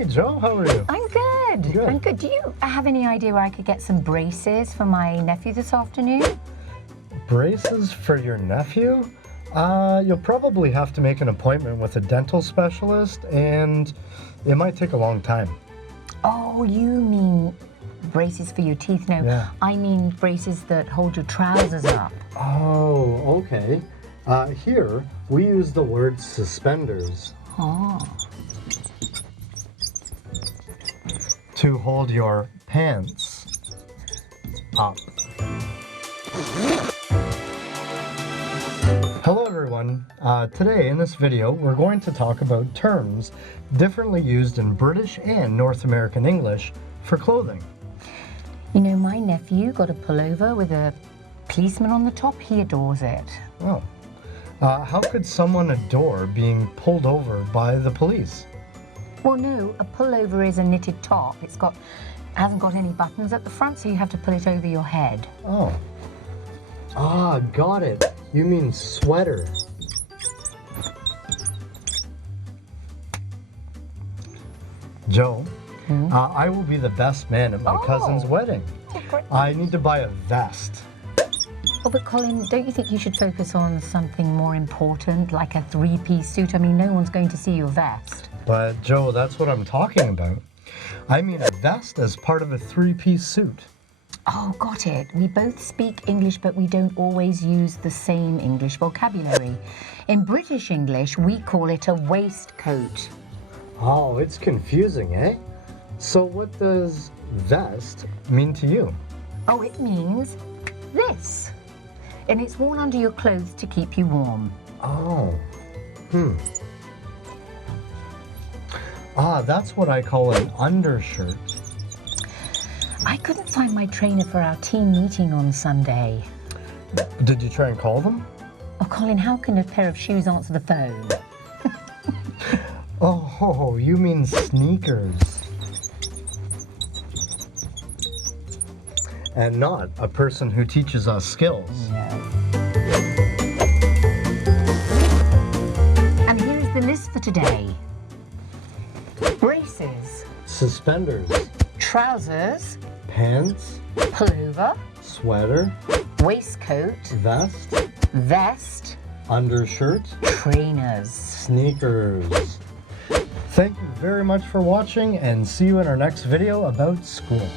Hey Joe, how are you? I'm good. Good. I'm good. Do you have any idea where I could get some braces for my nephew this afternoon? Braces for your nephew? You'll probably have to make an appointment with a dental specialist, and it might take a long time. Oh, you mean braces for your teeth? No, Yeah. I mean braces that hold your trousers up. Oh, okay. Here, we use the word suspenders Oh. to hold your pants up. Hello everyone. Today in this video we're going to talk about terms differently used in British and North American English for clothing. You know, my nephew got a pullover with a policeman on the top. He adores it. Oh. How could someone adore being pulled over by the police? Well, no, a pullover is a knitted top. Hasn't got any buttons at the front, so you have to pull it over your head. Oh. Got it. You mean sweater. Joe, I will be the best man at my cousin's wedding. Oh, great. I need to buy a vest. Oh, but Colin, don't you think you should focus on something more important, like a three-piece suit? I mean, no one's going to see your vest. But Joe, that's what I'm talking about. I mean a vest as part of a three-piece suit. Oh, got it. We both speak English, but we don't always use the same English vocabulary. In British English, we call it a waistcoat. Oh, it's confusing, eh? So what does vest mean to you? Oh, it means this. And it's worn under your clothes to keep you warm. Oh. That's what I call an undershirt. I couldn't find my trainer for our team meeting on Sunday. Did you try and call them? Oh, Colin, how can a pair of shoes answer the phone? Oh, you mean sneakers. And not a person who teaches us skills. No. And here's the list for today. Braces, Suspenders, trousers, pants, pullover, sweater, waistcoat, vest, undershirt, trainers. sneakers. Thank you very much for watching, and see you in our next video about school.